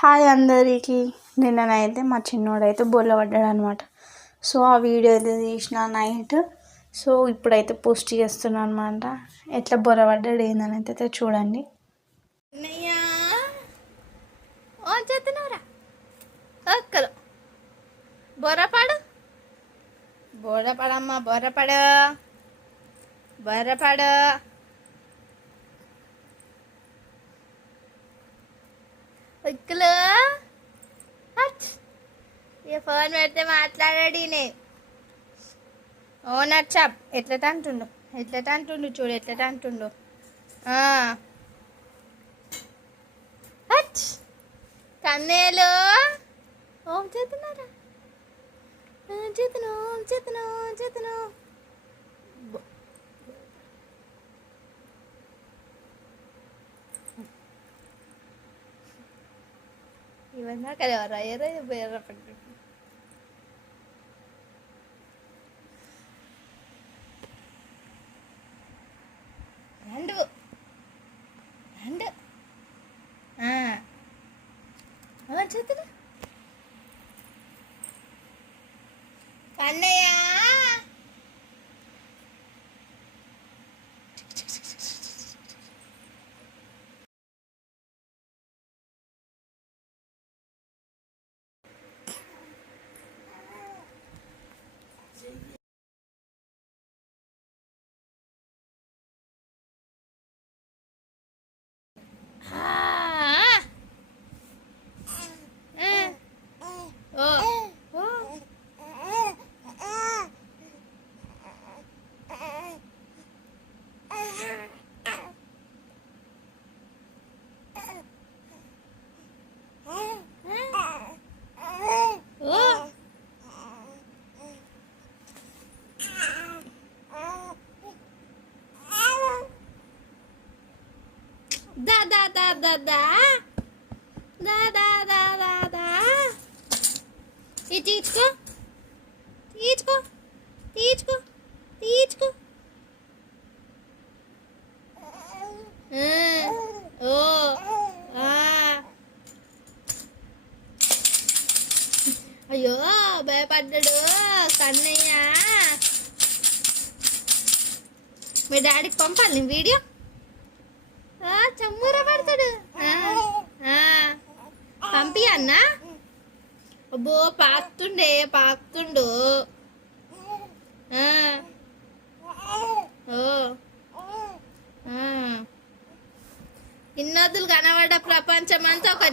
Hi అందరికి. నిన్ననైతే మా చిన్నోడైతే బోర్ల పడ్డాడు అనమాట. సో ఆ వీడియో అయితే తీసిన నైట్. సో ఇప్పుడైతే పోస్ట్ చేస్తున్నాను అనమాట. ఎట్లా బొర్ర పడ్డాడు ఏందని అయితే చూడండి. బొర్రపడు బొర్రపడమ్మా బొర్రపడు బొర్రపడు ఒక్కలు ఇక ఫోన్ పెడితే మాట్లాడాడు నేను. ఓనర్ చాప్ ఎట్లట అంటుండు చూడు ఎట్లట అంటుండు. కన్నేలు ఓం చేతున్నారా చేతను ఇవన్నా కదా ఏదో బేర పడ్డ రెండు చేతులు కన్నయ్య ఇది తీర్చుకో తీర్చుకో తీర్చుకో తీర్చుకో ఓ అయ్యో భయపడ్డాడు కన్నయ్య. మీ డాడీకి పంపాలి వీడియో. చమ్మూర పడతాడు పంపి అన్న. అబ్బో పాకుతుండు. ఇన్నొద్దులు కనబడ్డ ప్రపంచం అంతా ఒక